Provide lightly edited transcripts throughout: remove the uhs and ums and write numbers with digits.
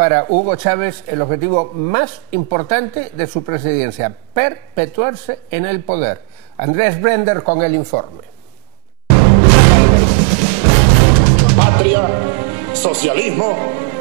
para Hugo Chávez el objetivo más importante de su presidencia: perpetuarse en el poder. Andrés Brender con el informe. Patria, socialismo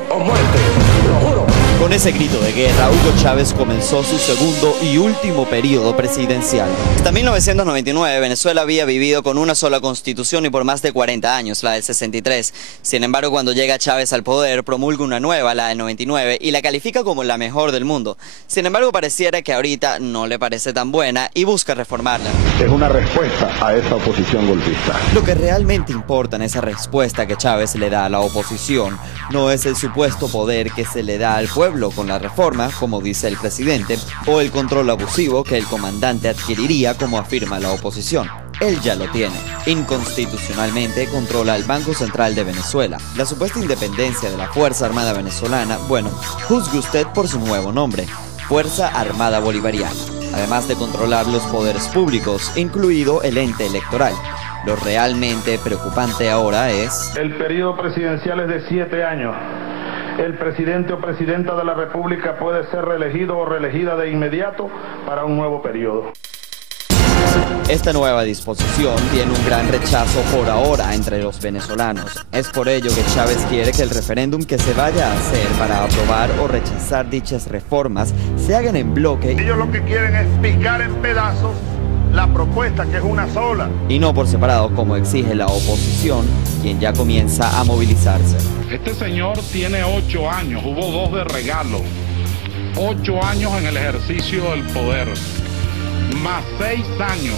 o muerte, lo juro. Con ese grito de guerra, Hugo Chávez comenzó su segundo y último periodo presidencial. Hasta 1999, Venezuela había vivido con una sola constitución y por más de 40 años, la del 63. Sin embargo, cuando llega Chávez al poder, promulga una nueva, la del 99, y la califica como la mejor del mundo. Sin embargo, pareciera que ahorita no le parece tan buena y busca reformarla. Es una respuesta a esa oposición golpista. Lo que realmente importa en esa respuesta que Chávez le da a la oposición no es el supuesto poder que se le da al pueblo con la reforma, como dice el presidente, o el control abusivo que el comandante adquiriría, como afirma la oposición. Él ya lo tiene. Inconstitucionalmente controla el Banco Central de Venezuela. La supuesta independencia de la Fuerza Armada Venezolana, bueno, juzgue usted por su nuevo nombre: Fuerza Armada Bolivariana. Además de controlar los poderes públicos, incluido el ente electoral. Lo realmente preocupante ahora es... El periodo presidencial es de 7 años. El presidente o presidenta de la República puede ser reelegido o reelegida de inmediato para un nuevo periodo. Esta nueva disposición tiene un gran rechazo por ahora entre los venezolanos. Es por ello que Chávez quiere que el referéndum que se vaya a hacer para aprobar o rechazar dichas reformas se hagan en bloque. Ellos lo que quieren es picar en pedazos la propuesta, que es una sola. Y no por separado, como exige la oposición, quien ya comienza a movilizarse. Este señor tiene 8 años, hubo 2 de regalo. 8 años en el ejercicio del poder, más 6 años,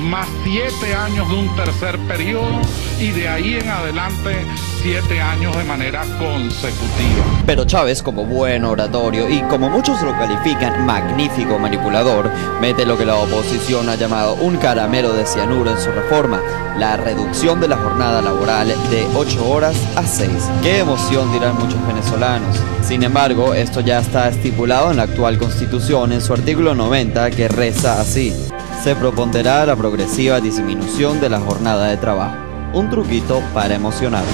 más 7 años de un tercer periodo y de ahí en adelante 7 años de manera consecutiva. Pero Chávez, como buen oratorio y como muchos lo califican, magnífico manipulador, mete lo que la oposición ha llamado un caramelo de cianuro en su reforma: la reducción de la jornada laboral de 8 horas a 6. ¡Qué emoción!, dirán muchos venezolanos. Sin embargo, esto ya está estipulado en la actual Constitución en su artículo 90, que reza así: se propondrá la progresiva disminución de la jornada de trabajo. Un truquito para emocionar.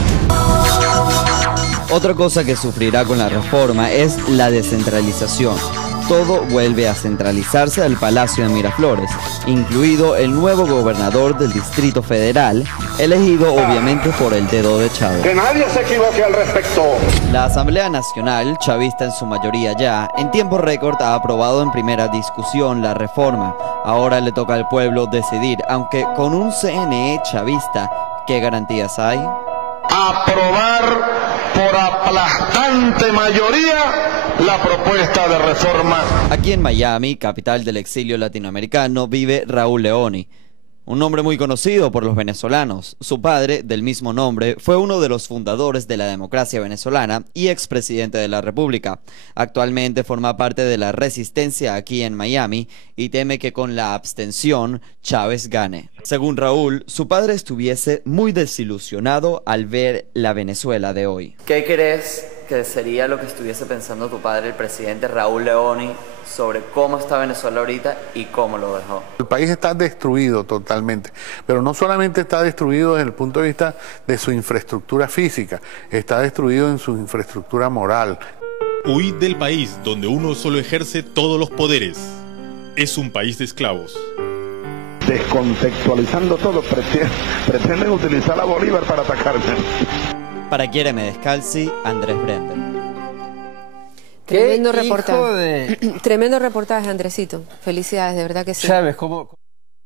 Otra cosa que sufrirá con la reforma es la descentralización. Todo vuelve a centralizarse al Palacio de Miraflores, incluido el nuevo gobernador del Distrito Federal, elegido obviamente por el dedo de Chávez. Que nadie se equivoque al respecto. La Asamblea Nacional, chavista en su mayoría ya, en tiempo récord ha aprobado en primera discusión la reforma. Ahora le toca al pueblo decidir, aunque con un CNE chavista, ¿qué garantías hay? Aprobar por aplastante mayoría la propuesta de reforma. Aquí en Miami, capital del exilio latinoamericano, vive Raúl Leoni, un nombre muy conocido por los venezolanos. Su padre, del mismo nombre, fue uno de los fundadores de la democracia venezolana y expresidente de la República. Actualmente forma parte de la resistencia aquí en Miami y teme que con la abstención Chávez gane. Según Raúl, su padre estuviese muy desilusionado al ver la Venezuela de hoy. ¿Qué crees que sería lo que estuviese pensando tu padre, el presidente Raúl Leoni, sobre cómo está Venezuela ahorita y cómo lo dejó? El país está destruido totalmente, pero no solamente está destruido desde el punto de vista de su infraestructura física, está destruido en su infraestructura moral. Huid del país donde uno solo ejerce todos los poderes. Es un país de esclavos. Descontextualizando todo, pretenden utilizar a Bolívar para atacarme. Para Quiéreme Descalzi, Andrés Brender. Tremendo reportaje. Tremendo reportaje, Andresito. Felicidades, de verdad que sí. ¿Sabes cómo?